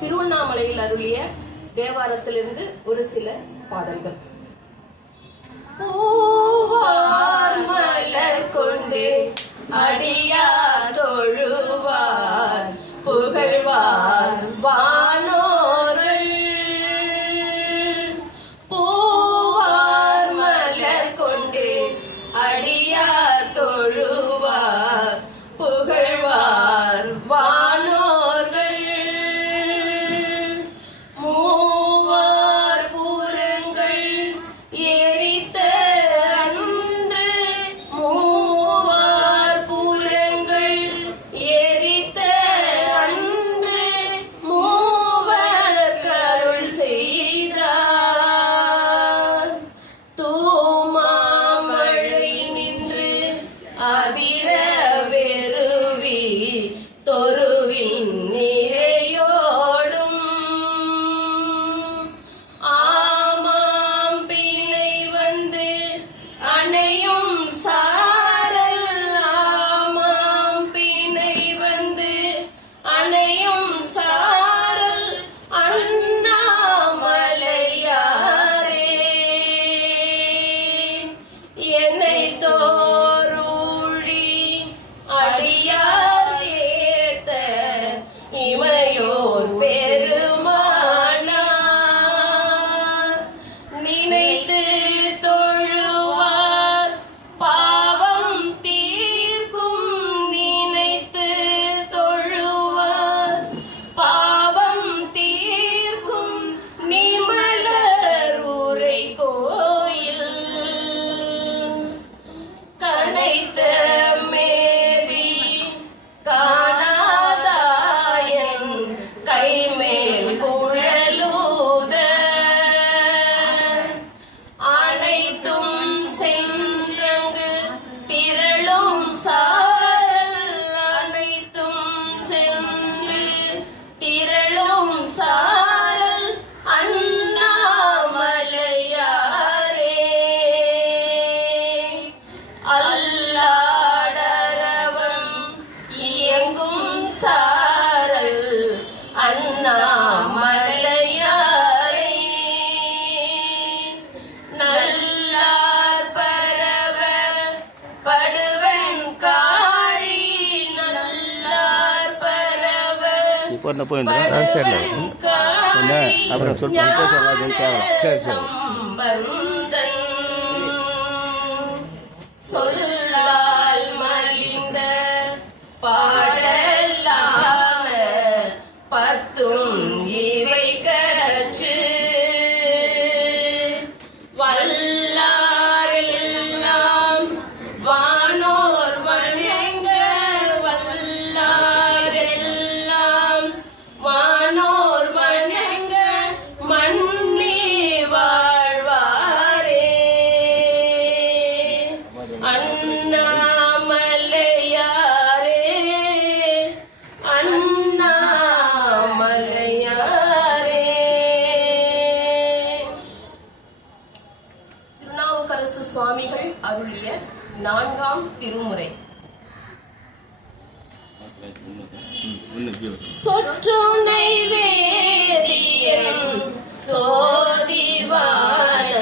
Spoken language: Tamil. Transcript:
திருவண்ணாமலையில் அருளிய தேவாரத்திலிருந்து ஒரு சில பாடல்கள். பூவார் மலர் கொண்டு அடியார் தொழுவார் புகழ்வார் வானோர்கள். பூவார் மலர் கொண்டு அடியார் தொழுவார் புகழ்வார் வானோர்கள். மூவார் புறங்கள் எரித்த அன்று, மூவார் புறங்கள் எரித்த அன்று மூவர் கருள் செய்தார். தூமாமழை நின்று அதிர வெறுவி தொருவின் நிறையோடும். ஆமாம் பிணை வந்து அணையும் சாரல், ஆமாம் பிணை வந்து அணையும் சாரல் அண்ணாமலையாரே. என்னை தோரூழி அடியார் ஏத்த இமையோர் பெருமானார். நினைத்து தொழுவார் பாவம் தீர்க்கும், நினைத்து தொழுவார் பாவம் தீர்க்கும் நிமலர் உரை கோயில். கனைத்த மேதி காணாதாயன் கைமேல் குழலூத. அனைத்தும் சென்றங்கு திரளும் சாரல், அனைத்தும் சென்று திரளும் சாரல் அண்ணாமலையாரே. அல்லாடரவம் இயங்கும் சாரல் அண்ணாமலையாரே. நல்லார் பரவ படுவன் காழி, நல்லார் பரவ படுவன் காழி சம்பந்தன். சொல்லால் மலிந்த பாடலான பத்தும் இவை கற்று வல்லாரெல்லாம் வானோர் வணங்க, வல்லாரெல்லாம் வானோர் வணங்க மன்னி வாழ்வாரே. அண்ணாமலையாரே, அண்ணாமலையாரே. திருநாவுக்கரசு சுவாமிகள் அருளிய 4ஆம் திருமுறை. சொற்றுணை வேதியன் சோதிவான